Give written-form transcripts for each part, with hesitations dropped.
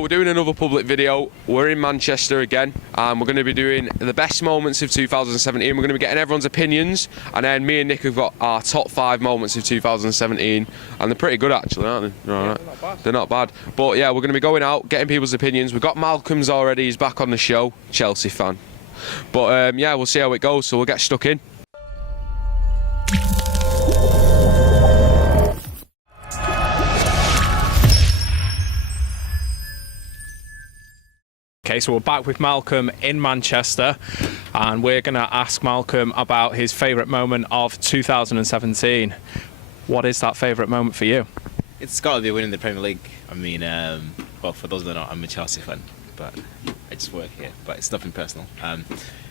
We're doing another public video. We're in Manchester again, and we're going to be doing the best moments of 2017. We're going to be getting everyone's opinions, and then me and Nick have got our top 5 moments of 2017, and they're pretty good actually, aren't they? Yeah, they're not bad. They're not bad. But yeah, we're going to be going out, getting people's opinions. We've got Malcolm's already. He's back on the show, Chelsea fan. But yeah, we'll see how it goes. So we'll get stuck in. Okay, so we're back with Malcolm in Manchester, and we're going to ask Malcolm about his favourite moment of 2017. What is that favourite moment for you? It's got to be winning the Premier League. I mean, well, for those that are not, I'm a Chelsea fan, but I just work here. But it's nothing personal.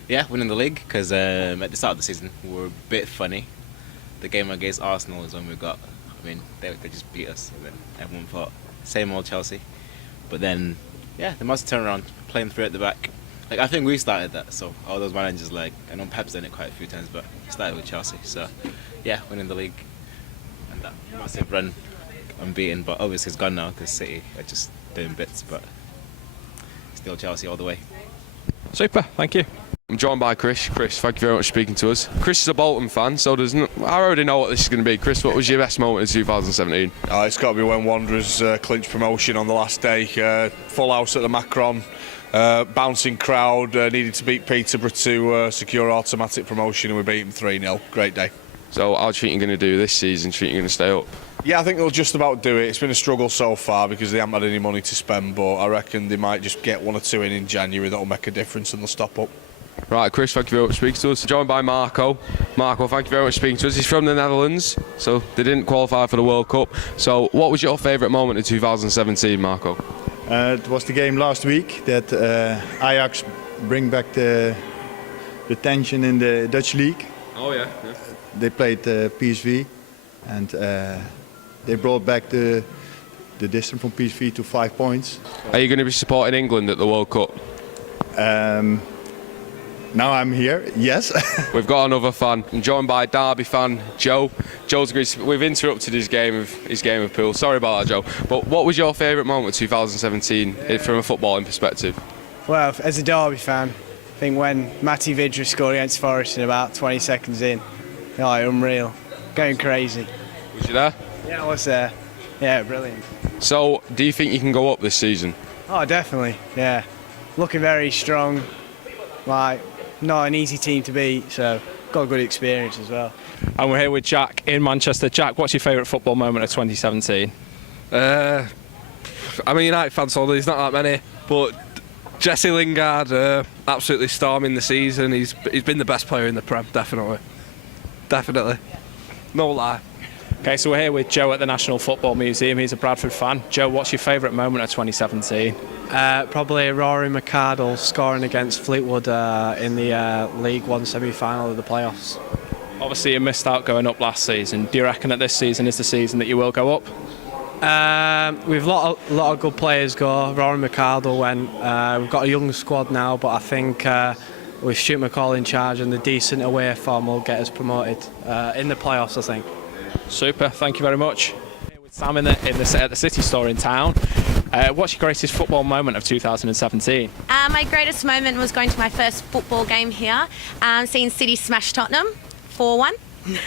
Yeah, winning the league, because at the start of the season we were a bit funny. The game against Arsenal is when we got. I mean, they just beat us, and then everyone thought same old Chelsea. But then, yeah, they must turn around, playing through at the back. Like, I think we started that, so all those managers, like, I know Pep's done it quite a few times, but started with Chelsea. So, yeah, winning the league and that massive run, unbeaten. But obviously it's gone now because City are just doing bits, but still Chelsea all the way. Super, thank you. I'm joined by Chris. Chris, thank you very much for speaking to us. Chris is a Bolton fan, so I already know what this is going to be. Chris, what was your best moment in 2017? It's got to be when Wanderers clinched promotion on the last day. Full house at the Macron, bouncing crowd, needed to beat Peterborough to secure automatic promotion, and we beat them 3-0. Great day. So how do you think you're going to do this season? Do you think you're going to stay up? Yeah, I think they'll just about do it. It's been a struggle so far because they haven't had any money to spend, but I reckon they might just get 1 or 2 in January that'll make a difference and they'll stop up. Right, Chris, thank you very much for speaking to us. Joined by Marco. Marco, thank you very much for speaking to us. He's from the Netherlands, so they didn't qualify for the World Cup. So what was your favourite moment in 2017, Marco? It was the game last week that Ajax bring back the tension in the Dutch league. Oh yeah. They played PSV and they brought back the distance from PSV to 5 points. Are you going to be supporting England at the World Cup? Now I'm here, yes. We've got another fan. I'm joined by Derby fan Joe. Joe's agreed. We've interrupted his game of pool. Sorry about that, Joe. But what was your favourite moment of 2017 from a footballing perspective? Well, as a Derby fan, I think when Matty Vidra scored against Forest in about 20 seconds in, like unreal, going crazy. Was you there? Yeah, I was there. Yeah, brilliant. So, do you think you can go up this season? Oh, definitely. Yeah, looking very strong. Like, not an easy team to beat, so got a good experience as well. And we're here with Jack in Manchester. Jack, what's your favourite football moment of 2017? I'm a United fan, so there's not that many, but Jesse Lingard absolutely storming the season. He's been the best player in the Prem, definitely. No lie. Okay, so we're here with Joe at the National Football Museum. He's a Bradford fan. Joe, what's your favourite moment of 2017? Probably Rory McArdle scoring against Fleetwood in the League One semi-final of the playoffs. Obviously you missed out going up last season. Do you reckon that this season is the season that you will go up? We've lot of good players go. Rory McArdle went. We've got a young squad now, but I think with Stuart McCall in charge and the decent away form will get us promoted in the playoffs, I think. Super, thank you very much. Here with Sam at the City Store in town. What's your greatest football moment of 2017? My greatest moment was going to my first football game here, seeing City smash Tottenham 4-1. Do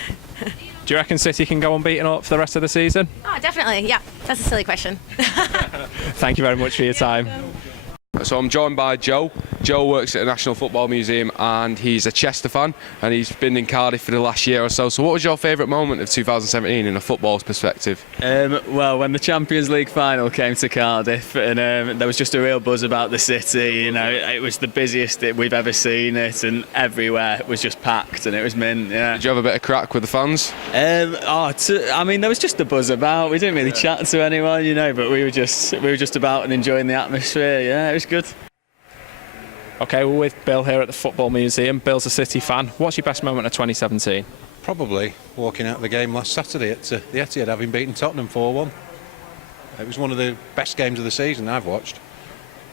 you reckon City can go unbeaten up for the rest of the season? Oh, definitely, yeah. That's a silly question. Thank you very much for your time. So I'm joined by Joe. Joe works at the National Football Museum and he's a Chester fan and he's been in Cardiff for the last year or so. So what was your favourite moment of 2017 in a football's perspective? Well, when the Champions League final came to Cardiff and there was just a real buzz about the city, you know, it was the busiest we've ever seen it and everywhere it was just packed and it was mint, yeah. Did you have a bit of crack with the fans? I mean, there was just a buzz about. We didn't really chat to anyone, you know, but we were just about and enjoying the atmosphere, yeah, it was good. Okay, we're with Bill here at the Football Museum. Bill's a City fan. What's your best moment of 2017? Probably walking out of the game last Saturday at the Etihad, having beaten Tottenham 4-1. It was one of the best games of the season I've watched.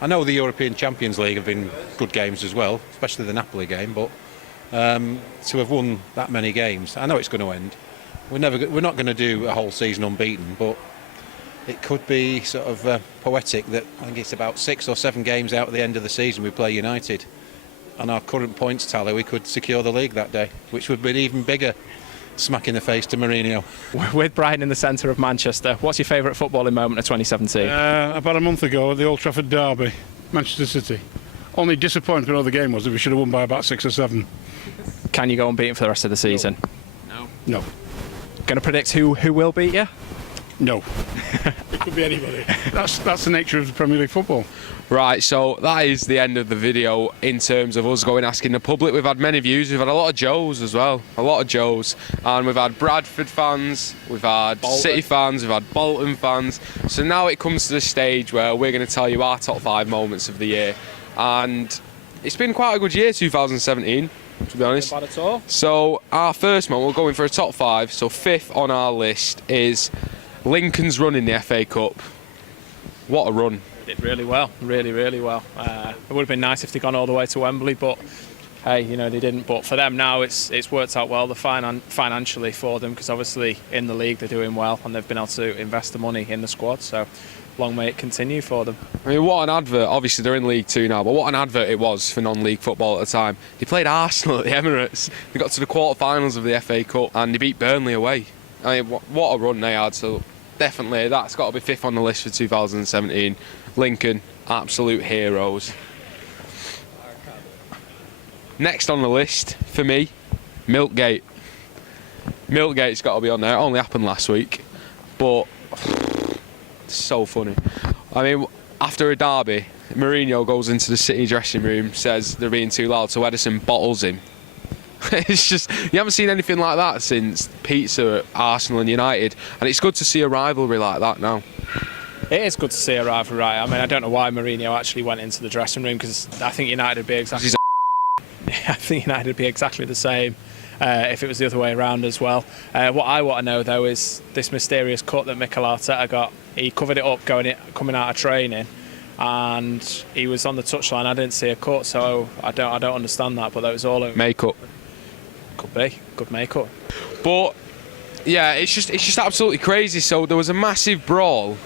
I know the European Champions League have been good games as well, especially the Napoli game, but to have won that many games, I know it's going to end. We're not going to do a whole season unbeaten, but it could be sort of poetic that I think it's about 6 or 7 games out at the end of the season we play United. On our current points tally, we could secure the league that day, which would be an even bigger smack in the face to Mourinho. With Brighton in the centre of Manchester, what's your favourite footballing moment of 2017? About a month ago at the Old Trafford derby, Manchester City. Only disappointment of the game was that we should have won by about 6 or 7. Can you go unbeaten for the rest of the season? No. Going to predict who will beat you? No. It could be anybody. That's the nature of the Premier League football. Right, so that is the end of the video in terms of us going asking the public. We've had many views, we've had a lot of Joes as well, and we've had Bradford fans, we've had City fans, we've had Bolton fans. So now it comes to the stage where we're going to tell you our top 5 moments of the year, and it's been quite a good year, 2017, to be honest. Not bad at all. So our first moment, we're going for a top 5, so 5th on our list is Lincoln's run in the FA Cup. What a run. Did really well, really well. It would have been nice if they'd gone all the way to Wembley, but hey, you know, they didn't. But for them now, it's worked out well financially for them, because obviously in the league they're doing well and they've been able to invest the money in the squad. So long may it continue for them. I mean, what an advert. Obviously they're in League 2 now, but what an advert it was for non-league football at the time. They played Arsenal at the Emirates. They got to the quarter-finals of the FA Cup and they beat Burnley away. I mean, what a run they had. So definitely that's got to be 5th on the list for 2017. Lincoln, absolute heroes. Next on the list for me, Milkgate. Milkgate's got to be on there. It only happened last week, but it's so funny. I mean, after a derby, Mourinho goes into the City dressing room, says they're being too loud, so Ederson bottles him. It's just, you haven't seen anything like that since pizza at Arsenal and United, and it's good to see a rivalry like that now. It is good to see a rivalry, right? I mean, I don't know why Mourinho actually went into the dressing room, because I think United would be exactly. I think United would be exactly the same if it was the other way around as well. What I want to know though is this mysterious cut that Mikel Arteta got. He covered it up coming out of training, and he was on the touchline. I didn't see a cut, so I don't understand that. But that was all over. Makeup. Could be good makeup. But yeah, it's just absolutely crazy. So there was a massive brawl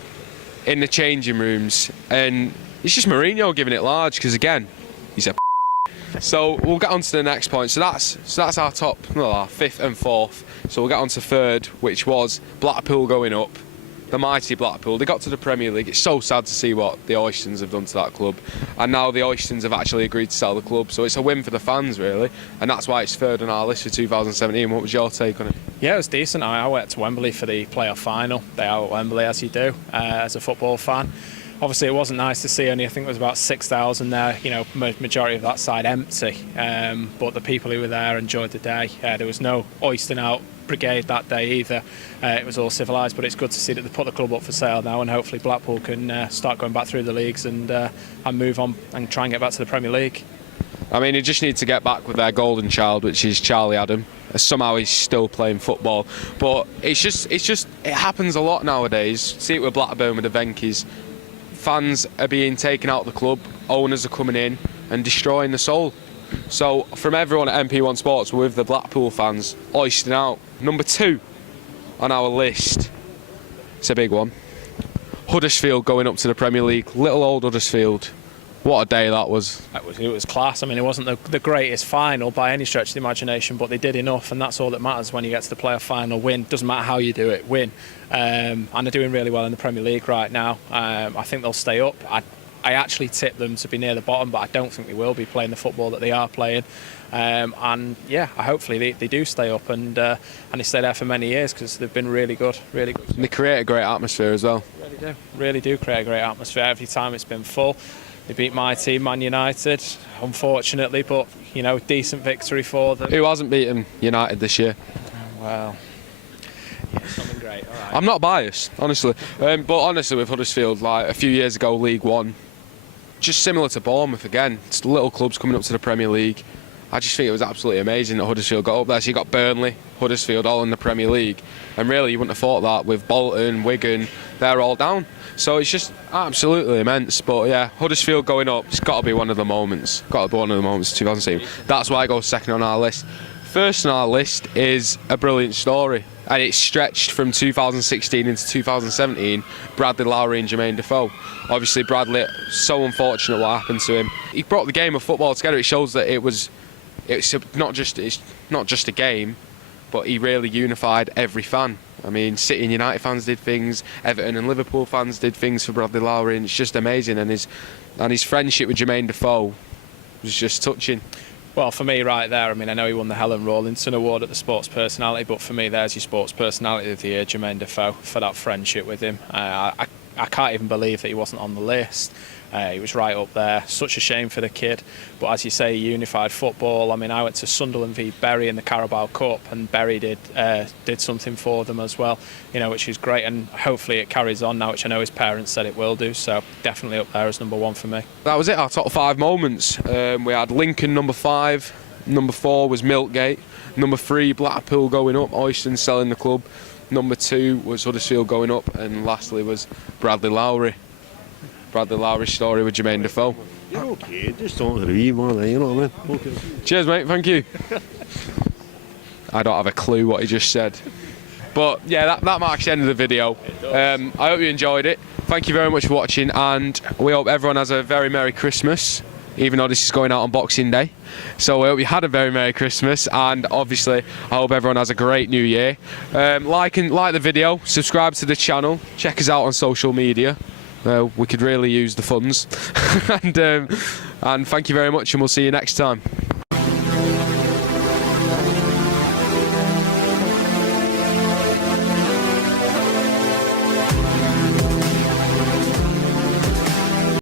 in the changing rooms, and it's just Mourinho giving it large, because again, he's a So we'll get on to the next point. So that's our top, well, our 5th and 4th. So we'll get on to 3rd, which was Blackpool going up. The mighty Blackpool. They got to the Premier League. It's so sad to see what the Oystons have done to that club, and now the Oystons have actually agreed to sell the club. So it's a win for the fans, really, and that's why it's 3rd on our list for 2017. What was your take on it? Yeah, it was decent. I went to Wembley for the playoff final. They are at Wembley, as you do, as a football fan. Obviously, it wasn't nice to see. Only, I think it was about 6,000 there. You know, majority of that side empty. But the people who were there enjoyed the day. There was no Oyston out brigade that day either. It was all civilised. But it's good to see that they put the club up for sale now, and hopefully Blackpool can start going back through the leagues and move on and try and get back to the Premier League. I mean, they just need to get back with their golden child, which is Charlie Adam. Somehow he's still playing football, but it happens a lot nowadays. See it with Blackburn with the Venkies. Fans are being taken out of the club, owners are coming in and destroying the soul. So from everyone at MP1 Sports, we're with the Blackpool fans, Oyston out. Number 2 on our list, it's a big one. Huddersfield going up to the Premier League, little old Huddersfield. What a day that was. It was class. I mean, it wasn't the greatest final by any stretch of the imagination, but they did enough, and that's all that matters when you get to the playoff final. Win. Doesn't matter how you do it, win. And they're doing really well in the Premier League right now. I think they'll stay up. I actually tip them to be near the bottom, but I don't think they will be playing the football that they are playing. And yeah, hopefully they do stay up and they stay there for many years, because they've been really good, really good. And they create a great atmosphere as well. Really do create a great atmosphere. Every time it's been full. They beat my team, Man United, unfortunately, but, you know, decent victory for them. Who hasn't beaten United this year? Well, yeah, something great. All right. I'm not biased, honestly. But honestly, with Huddersfield, like a few years ago, League One, just similar to Bournemouth again, it's little clubs coming up to the Premier League. I just think it was absolutely amazing that Huddersfield got up there. So you got Burnley, Huddersfield all in the Premier League. And really, you wouldn't have thought that with Bolton, Wigan, they're all down. So it's just absolutely immense. But yeah, Huddersfield going up, it's got to be one of the moments. Got to be one of the moments of 2017. That's why I go 2nd on our list. 1st on our list is a brilliant story. and it's stretched from 2016 into 2017, Bradley Lowry and Jermaine Defoe. Obviously Bradley, so unfortunate what happened to him. He brought the game of football together. It shows that it's not just a game, but he really unified every fan. I mean, City and United fans did things, Everton and Liverpool fans did things for Bradley Lowry, and it's just amazing. And his friendship with Jermaine Defoe was just touching. Well, for me, right there, I mean, I know he won the Helen Rawlinson Award at the Sports Personality, but for me, there's your Sports Personality of the Year, Jermaine Defoe, for that friendship with him. I can't even believe that he wasn't on the list. He was right up there. Such a shame for the kid. But as you say, unified football. I mean, I went to Sunderland v Bury in the Carabao Cup, and Bury did something for them as well, you know, which is great. And hopefully it carries on now, which I know his parents said it will do. So definitely up there as number one for me. That was it, our top 5 moments. We had Lincoln number 5, number 4 was Milkgate, number 3 Blackpool going up, Oyston selling the club, number 2 was Huddersfield going up, and lastly was Bradley Lowry. Bradley Lowry's story with Jermaine Defoe. You're okay, just don't agree, man, you know what I mean? Okay. Cheers, mate, thank you. I don't have a clue what he just said. But yeah, that marks the end of the video. I hope you enjoyed it. Thank you very much for watching, and we hope everyone has a very Merry Christmas, even though this is going out on Boxing Day. So I hope you had a very Merry Christmas, and obviously I hope everyone has a great New Year. Like the video, subscribe to the channel, check us out on social media. We could really use the funds. And thank you very much, and we'll see you next time.